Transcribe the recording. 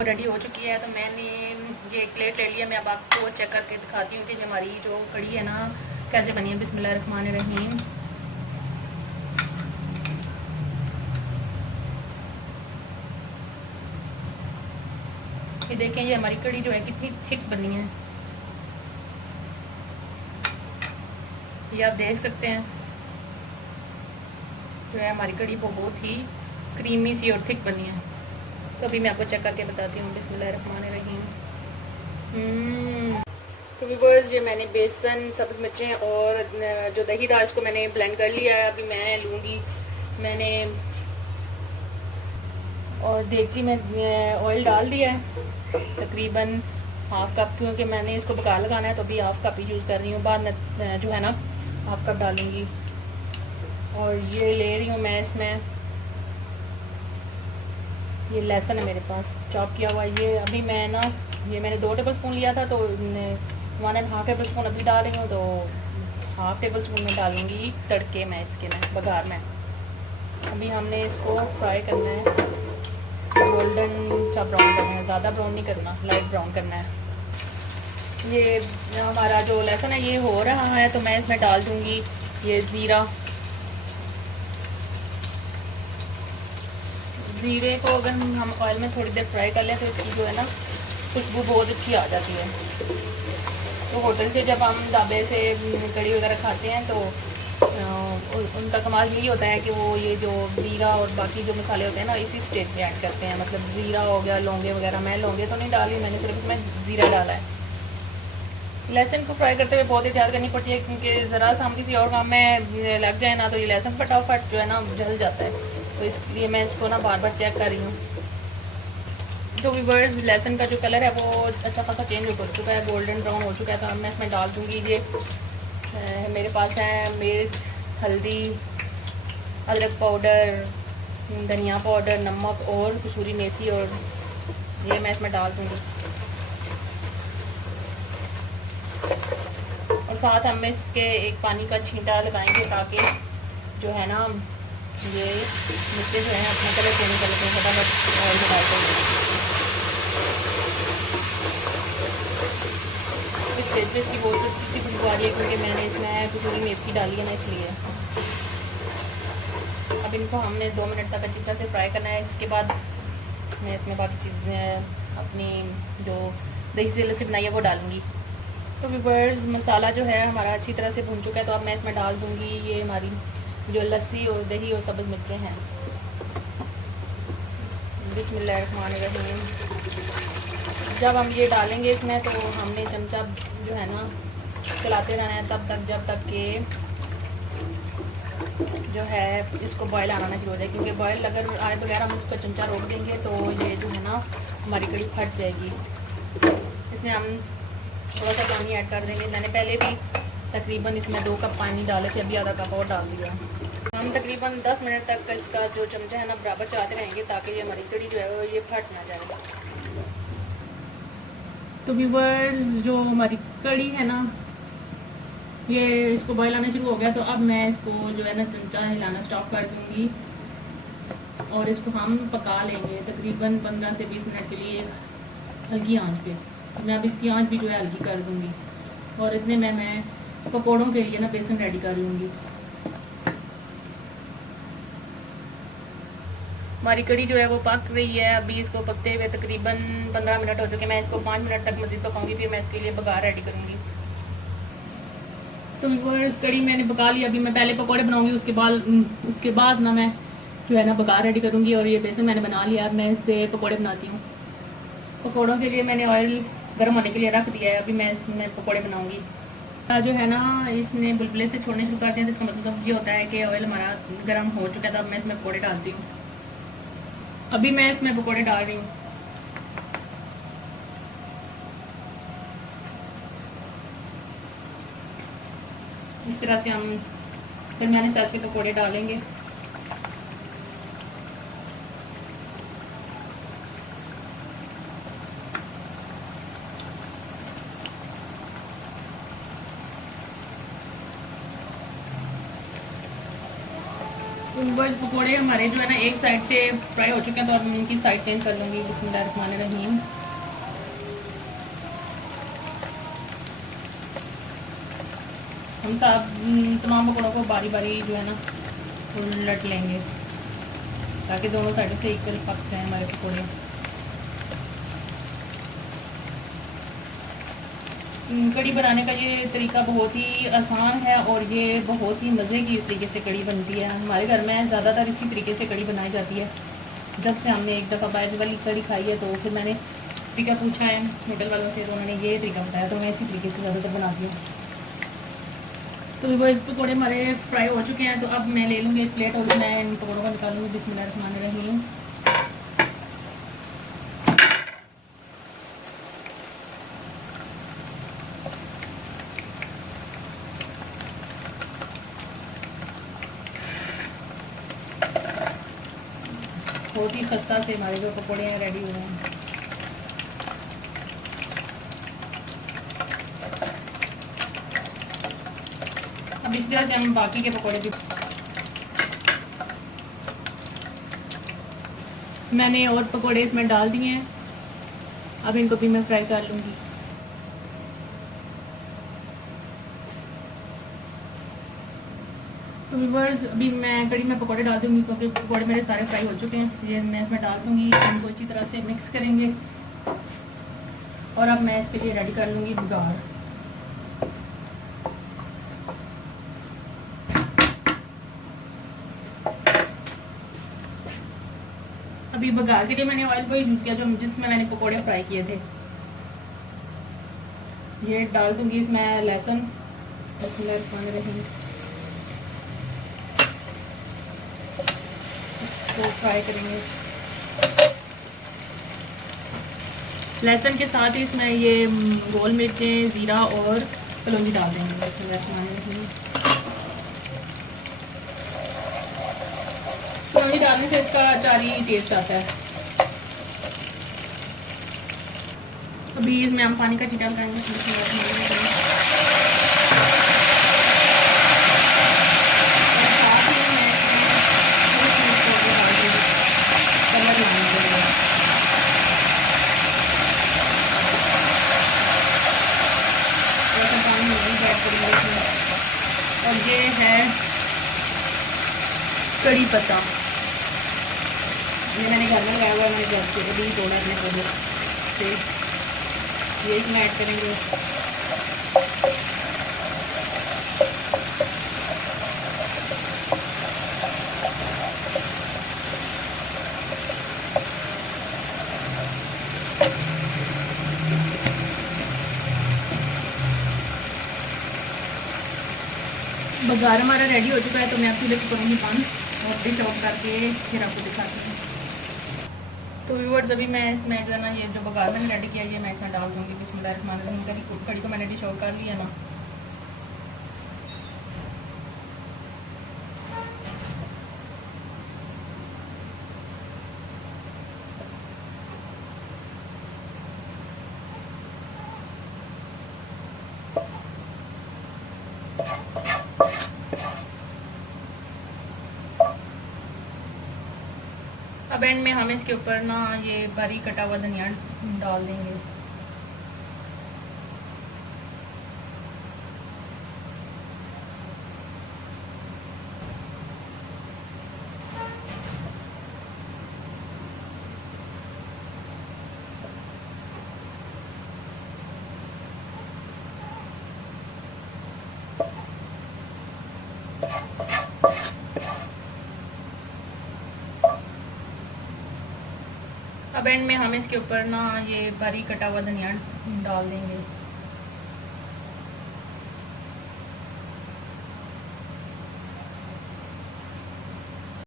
Ready हो चुकी है। तो मैंने ये एक प्लेट ले लिया। मैं अब आपको चेक करके दिखाती हूँ कि हमारी जो कड़ी है ना कैसे बनी है। बिस्मिल्लाहिर्रहमानिर्रहीम। ये देखें, ये हमारी कड़ी जो है कितनी थिक बनी है, ये आप देख सकते हैं। जो है हमारी कड़ी बहुत ही क्रीमी सी और थिक बनी है। तो अभी मैं आपको चेक करके बताती हूँ। बिस्मिल्लाहिर्रहमानिर्रहीम। तो व्यूअर्स, ये मैंने बेसन, सब्ज़ मिर्चें और जो दही था इसको मैंने ब्लेंड कर लिया है। अभी मैं लूँगी, मैंने और देगची में ऑयल डाल दिया है तकरीबन हाफ कप, क्योंकि मैंने इसको पका लगाना है तो अभी हाफ कप ही यूज़ कर रही हूँ। बाद में जो है ना हाफ कप डालूँगी। और ये ले रही हूँ मैं इसमें, ये लहसुन है मेरे पास चॉप किया हुआ। ये अभी मैं ना, ये मैंने 2 टेबल स्पून लिया था तो 1.5 टेबल स्पून अभी डाल रही हूँ। तो हाफ टेबल स्पून में डालूँगी तड़के में, इसके में बघार में। अभी हमने इसको फ्राई करना है, गोल्डन सा ब्राउन करना है, ज़्यादा ब्राउन नहीं करना, लाइट ब्राउन करना है। ये हमारा जो लहसुन है ये हो रहा है तो मैं इसमें डाल दूँगी ये ज़ीरे को अगर हम ऑयल में थोड़ी देर फ्राई कर लें तो इसकी जो है ना खुशबू बहुत अच्छी आ जाती है। तो होटल से जब हम ढाबे से कड़ी वगैरह खाते हैं तो उनका कमाल यही होता है कि वो ये जो ज़ीरा और बाकी जो मसाले होते हैं ना इसी स्टेज में ऐड करते हैं। मतलब ज़ीरा हो गया, लौंगे वगैरह। मैं लौंगे तो नहीं डाली, मैंने सिर्फ इसमें ज़ीरा डाला है। लहसुन को फ्राई करते हुए बहुत एहतियात करनी पड़ती है, क्योंकि ज़रा सा हम किसी और काम में लग जाए ना तो ये लहसुन फटाफट जो है ना जल जाता है। तो इसलिए मैं इसको ना बार बार चेक कर रही हूँ। तो व्यूअर्स, लहसुन का जो कलर है वो अच्छा खासा चेंज हो चुका है, गोल्डन ब्राउन हो चुका है। तो अब मैं इसमें डाल दूँगी ये मेरे पास है मिर्च, हल्दी, अदरक पाउडर, धनिया पाउडर, नमक और कसूरी मेथी, और ये मैं इसमें डाल दूँगी। और साथ हम इसके एक पानी का छींटा लगाएंगे ताकि जो है ना ये मिर्चें जो है अपना कलर चेंज कर लेते हैं। फटाफट ऑयल में डालते हैं। इस स्टेज पे इसकी बहुत अच्छी सी खुशबू आ रही है, क्योंकि मैंने इसमें कसूरी मेथी डाली है ना, इसलिए। अब इनको हमने 2 मिनट तक अच्छी तरह से फ्राई करना है। इसके बाद मैं इसमें बाकी चीज़ें अपनी जो दही से लस्सी बनाई है वो डालूँगी। तो व्यूअर्स, मसाला जो है हमारा अच्छी तरह से भून चुका है। तो अब मैं इसमें डाल दूँगी ये हमारी जो लस्सी और दही और सब्ज़ मिर्चें हैं। बिस्मिल्लाहिर्रहमानिर्रहीम। जब हम ये डालेंगे इसमें तो हमने चमचा जो है ना चलाते रहना है तब तक जब तक कि जो है इसको बॉयल आना शुरू हो जाए, क्योंकि बॉयल अगर आए बगैर हम इसको चमचा रोक देंगे तो ये जो है ना हमारी कड़ी फट जाएगी। इसमें हम थोड़ा सा पानी ऐड कर देंगे। मैंने पहले भी तकरीबन इसमें 2 कप पानी डाले थे, अभी आधा कप और डाल दिया। हम तकरीबन 10 मिनट तक इसका जो चमचा है ना बराबर चलाते रहेंगे ताकि ये हमारी कड़ी जो है वो ये फट ना जाए। तो व्यूअर्स, जो हमारी कड़ी है ना ये इसको बॉयल आना शुरू हो गया। तो अब मैं इसको जो है ना चमचा हिलाना स्टॉप कर दूँगी और इसको हम पका लेंगे तकरीबन 15 से 20 मिनट के लिए हल्की आंच पे। मैं अब इसकी आंच भी जो है हल्की कर दूँगी और इतने में मैं पकौड़ों के लिए ना बेसन रेडी कर लूँगी। हमारी कड़ी जो है वो पक रही है। अभी इसको पकते हुए तकरीबन 15 मिनट हो चुके। मैं इसको 5 मिनट तक मज़ीद पकाऊंगी, फिर मैं इसके लिए बघार रेडी करूँगी। तो व्यूअर्स, कड़ी मैंने पका ली। अभी मैं पहले पकौड़े बनाऊंगी, उसके बाद ना मैं जो है ना बघार रेडी करूँगी। और ये बेसन मैंने बना लिया, अब मैं इससे पकौड़े बनाती हूँ। पकौड़ों के लिए मैंने ऑयल गर्म होने के लिए रख दिया है। अभी मैं इसमें पकौड़े बनाऊँगी। जो है ना इसने बुलबुले से छोड़ने शुरू कर दिया, तो इसका मतलब ये होता है कि ऑयल हमारा गर्म हो चुका है। तो अब मैं इसमें पकौड़े डालती हूँ। अभी मैं इसमें पकौड़े डाल रही हूँ। इस तरह से हम फिर मैंने साथ के पकौड़े डालेंगे। तो बस पकौड़े हमारे जो है ना एक साइड से फ्राई हो चुके हैं, तो अब इनकी साइड चेंज कर लूँगी। बिस्मिल्लाहिर्रहमानिर्रहीम। हम तमाम पकौड़ों को बारी बारी जो है ना उलट लेंगे, ताकि दोनों साइडों से इक्वल पक जाए हमारे पकौड़े। कड़ी बनाने का ये तरीका बहुत ही आसान है और ये बहुत ही मज़े की इस तरीके से कड़ी बनती है। हमारे घर में ज़्यादातर इसी तरीके से कड़ी बनाई जाती है। जब से हमने एक दफ़ा बाहर वाली कड़ी खाई है, तो फिर मैंने तरीका पूछा है होटल वालों से, तो उन्होंने ये तरीका बताया, तो मैं इसी तरीके से ज़्यादातर बनाती हूँ। तो वो इस पकौड़े हमारे फ्राई हो चुके हैं, तो अब मैं ले लूँगी एक प्लेट और मैं इन पकौड़ों को निकालूँगी। बिस्मिल्लाहिर्रहमानिर्रहीम। बहुत ही खस्ता से हमारे जो पकौड़े हैं रेडी हुए हैं। अब इस तरह से हम बाकी के पकौड़े भी मैंने और पकौड़े इसमें डाल दिए हैं। अब इनको भी मैं फ्राई कर लूँगी। तो व्यूअर्स, अभी मैं कड़ी में पकौड़े डाल दूँगी, क्योंकि पकौड़े मेरे सारे फ्राई हो चुके हैं। ये मैं इसमें डाल दूँगी, इनको अच्छी तरह से मिक्स करेंगे और अब मैं इसके लिए रेडी कर लूँगी बघार। अभी बघार के लिए मैंने ऑयल को यूज़ किया जो जिसमें मैंने पकौड़े फ्राई किए थे। ये डाल दूँगी इसमें लहसुन। तो फ्राई करेंगे लहसुन के साथ ही इसमें ये गोल मिर्चें, ज़ीरा और कलौंजी डाल देंगे। कलौंजी डालने से इसका अचारी टेस्ट आता है। अभी इसमें हम पानी का छिड़काव करेंगे। और ये है कड़ी पत्ता, ये मैंने घर में लगाया हुआ है, मैंने घर से अभी तोड़ा अपने पौधे से। ये इसमें ऐड करेंगे। बघार हमारा रेडी हो चुका है, तो मैं आपको लेकर करूँगी पान और डिश ऑफ करके फिर आपको दिखाती हूँ। तो व्यूअर्स, अभी मैं इसमें जो है ना ये जो बघार मैंने रेडी किया है, ये मैं इसमें डाल दूँगी। बिस्मिल्लाहिर्रहमानिर्रहीम। कड़ी को मैंने डिश ऑफ कर लिया ना। अब एंड में हम इसके ऊपर ना ये बारीक कटा हुआ धनिया डाल देंगे। अब एंड में हम इसके ऊपर ना ये बारीक कटा हुआ धनिया डाल देंगे।